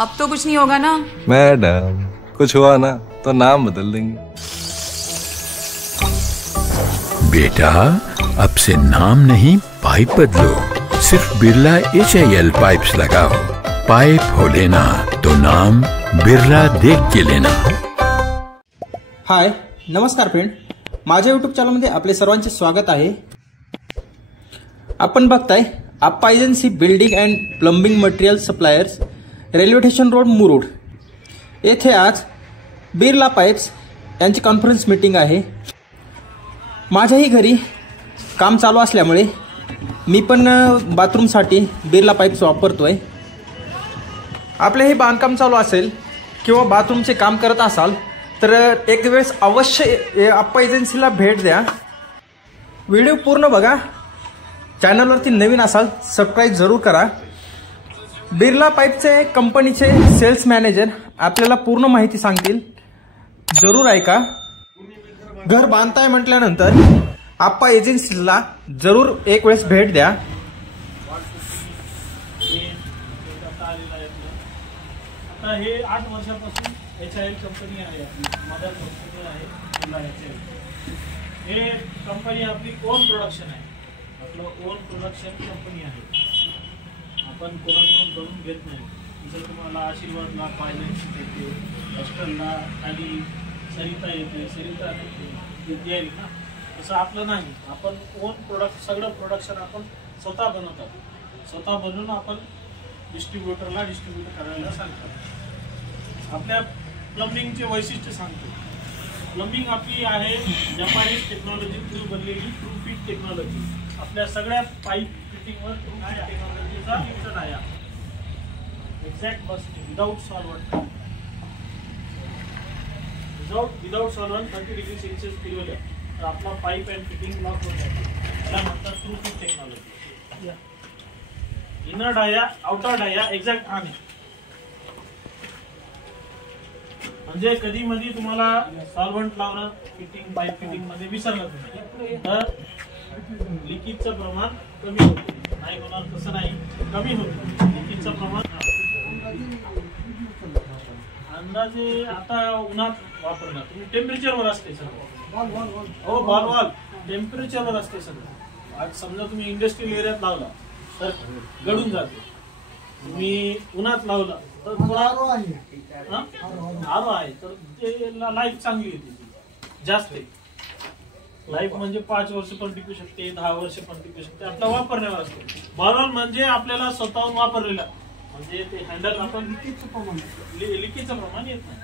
अब तो कुछ नहीं होगा ना? मैडम कुछ हुआ ना तो नाम बदल देंगे। बेटा अब से नाम नहीं पाइप बदलो। सिर्फ बिरला HIL पाइप्स लगाओ। पाइप हो लेना तो नाम बिरला देख के लेना। हाय नमस्कार फ्रेंड, माझ्या यूट्यूब चॅनलमध्ये आपले सर्वांचे स्वागत आहे। आपण बघताय Appa agency building and plumbing material suppliers, railway station road Murud येथे आज बिरला पाइप्स यांची कॉन्फरन्स मीटिंग आहे। माझ्याही घरी काम चालू असल्यामुळे मी पण बाथरूमसाठी बिरला पाइप्स वापरतोय। आपले हे बांधकाम चालू असेल किंवा बाथरूमचे काम करत असाल तर एक वेळेस अवश्य आप्पा एजन्सीला भेट द्या। व्हिडिओ पूर्ण बघा। चॅनलवरती नवीन असाल सबस्क्राइब जरूर करा। बिरला पाइपचे कंपनीचे सेल्स मॅनेजर आपल्याला पूर्ण माहिती सांगतील, जरूर ऐका। घर बांधताय म्हटल्यानंतर आप्पा एजन्सीला जरूर एक वेळेस भेट द्या। आता हे 8 वर्षापासून HIL कंपनी आहे, मदर कंपनी आहे बिरला HIL। हे कंपनी आपली ओन प्रोडक्शन आहे, आपलं ओन प्रोडक्शन कंपनी आहे। आपण कोणाकडून करून घेत नाही। जर तुम्हाला आशीर्वादला फायनान्स येते, हॉस्टेलला खाली सरिता येते, सरिता येते ना, तसं आपलं नाही। आपण ओन प्रोडक्ट सगळं प्रोडक्शन आपण स्वतः बनवतात, स्वतः बनवून आपण डिस्ट्रीब्युटरला डिस्ट्रीब्यूट करायला सांगतात। आपल्या प्लंबिंगचे वैशिष्ट्य सांगतो। प्लंबिंग आपली आहे जपानीज टेक्नॉलॉजी थ्रू बनलेली ट्रू फिट टेक्नॉलॉजी। आपल्या सगळ्या पाईप फिटिंगवर ट्रू फिट टेक्नॉलॉजीचा यूज आहे। एक्झॅक्ट बसटिंग without solvent, without solvent 30 degree Celsius फिरवलं तर आपला पाईप अँड फिटिंग ब्लॉक होत जातो। त्याला म्हणतात true fit technology. Inner dia outer dia exact आणे, म्हणजे कधी मध्ये तुम्हाला सॉल्व्हंट लावणं फिटिंग पाईप फिटिंग मध्ये विसरलं तुम्ही तर लिकेजचं प्रमाण कमी होतं। नाही होणार तसं नाही, कमी होतं लिकेजचं प्रमाण। अंदाजे आता उन्हात वापरणार तुम्ही टेम्परेचरवर असते सर। हो बॉल टेम्परेचरवर असते सर। आज समजा तुम्ही इंडस्ट्रियल एरियात लावला तर गळून जाते, तुम्ही उन्हात लावला तर थोडा आरो आहे तर ते लाईफ चांगली येते, जास्त लाईफ म्हणजे 5 वर्ष पण टिकू शकते, 10 वर्ष पण टिकू शकते, आपला वापरण्यावर असते। बॉल म्हणजे आपल्याला स्वतःहून वापरलेला, म्हणजे ते हँडल आपण लिकेजचं प्रमाण येत नाही।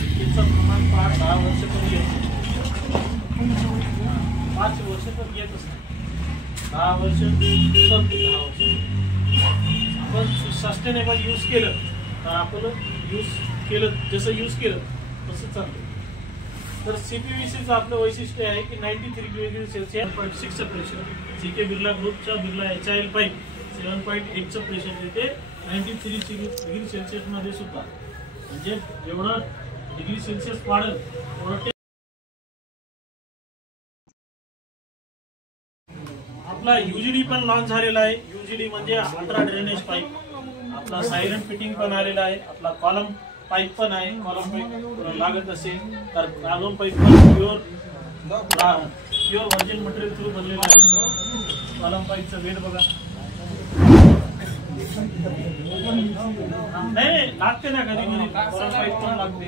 लिकेजचं प्रमाण 5-10 वर्ष पण येत नाही, 5 वर्ष पण येतच नाही, 10 वर्ष आपण सस्टेनेबल यूज केलं तर आपण जसं यूज केलं तसं चालतं। तर CPVCचं आपलं वैशिष्ट्य आहे की 93 डिग्री सेल्सिअस 7.6चं प्रेशर। CK बिर्ला ग्रुपच्या बिर्ला HIL पाईप 7.8चं प्रेशर येते 93 डिग्री सेल्सिअस मध्ये सुद्धा, म्हणजे जेवढं डिग्री सेल्सिअस वाढेल तेवढं आपला UGD पण लॉन्च झालेला आहे। UGD म्हणजे अल्ट्रा ड्रेनेज पाईप। आपला सायरन फिटिंग पण आलेला आहे। आपला कॉलम पाईप पण आहे। कॉलम पाईप लागत असेल तर कॉलम पाईप पण प्युअर व्हर्जिन मटेरियल थ्रू बनलेला आहे। कॉलम पाईपचं वेट बघा, नाही लागते ना कधी कधी कॉलम पाईप पण लागते।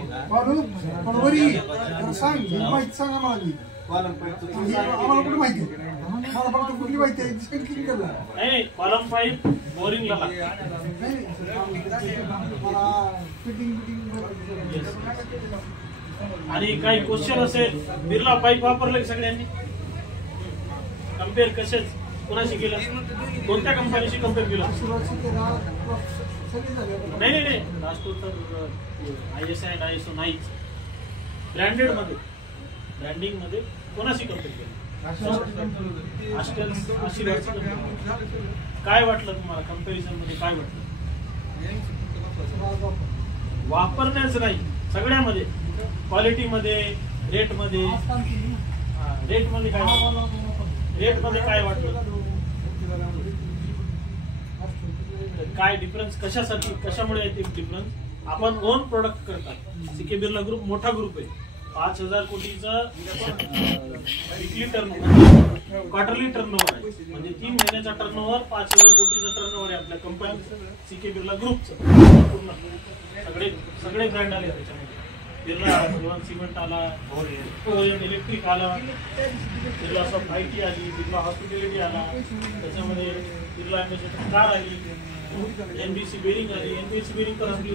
नाही कॉलम पाईप बोरिंगला लागते। आणि काही क्वेश्चन असेल बिर्ला पाईप वापरले सगळ्यांनी कम्पेअर कशाच कोणाशी केलं, कोणत्या कंपनीशी कम्पेअर केलं? नाही लास्ट तर ISI आणि ISO नाहीच। ब्रँडेड मध्ये ब्रँडिंग मध्ये कोणाशी कम्पेअर केलं? काय वाटलं तुम्हाला कम्पॅरिझन मध्ये? काय वाटलं? वापरण्याच नाही सगळ्यामध्ये, क्वालिटी मध्ये, रेट मध्ये काय वाटलं? काय डिफरन्स, कशासाठी, कशामुळे येते डिफरन्स. आपण ओन प्रोडक्ट करतात. सीके बिर्ला ग्रुप मोठा ग्रुप आहे. 5,000 कोटीचा विकली टर्नओव्हर, क्वार्टरली टर्नओव्हर आहे. म्हणजे 3 महिन्याचा टर्नओव्हर, 5,000 कोटीचा टर्नओव्हर आहे आपल्या कंपनी सीके बिर्ला ग्रुपचं. पूर्ण सगळे ब्रँड आले त्याच्यामध्ये. बिर्ला सिमेंट आला, ओएन इलेक्ट्रिक आला, बिर्ला सॉफ्ट IT आली, बिर्ला हॉस्पिटॅलिटी आला, त्याच्यामध्ये बिर्ला कार आली, NBC बेरिंग आली. NBC बेरिंग तर असली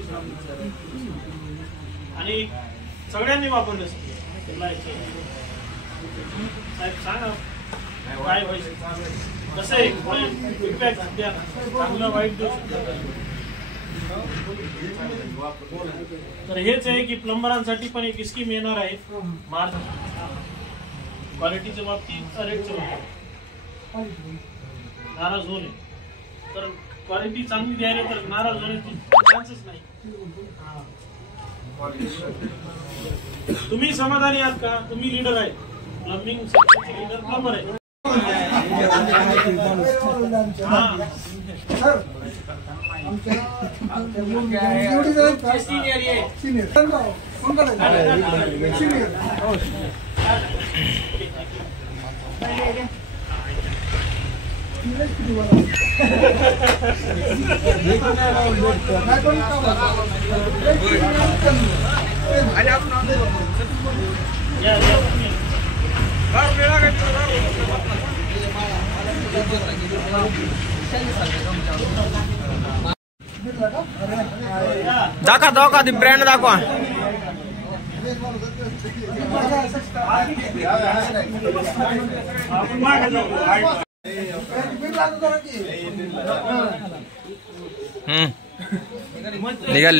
आणि सगळ्यांनी वापरले बिर्ला साहेब. सांगा काय व्हायचं, कसं आहे, फीडबॅक द्या, चांगलं वाईट देऊ शकता. तर हेच आहे की प्लंबरांसाठी पण एक स्कीम येणार आहे मार्च. क्वालिटीच्या बाबतीत, रेटच्या बाबतीत नाराज होणे. तर क्वालिटी चांगली द्यायला तर नाराज होण्याची चान्सच नाही. तुम्ही समाधानी आहात का? तुम्ही लीडर आहे, प्लंबिंग सेक्टरचे लीडर प्लंबर आहे. दाखवा ती ब्रँड दाखवा. निघाल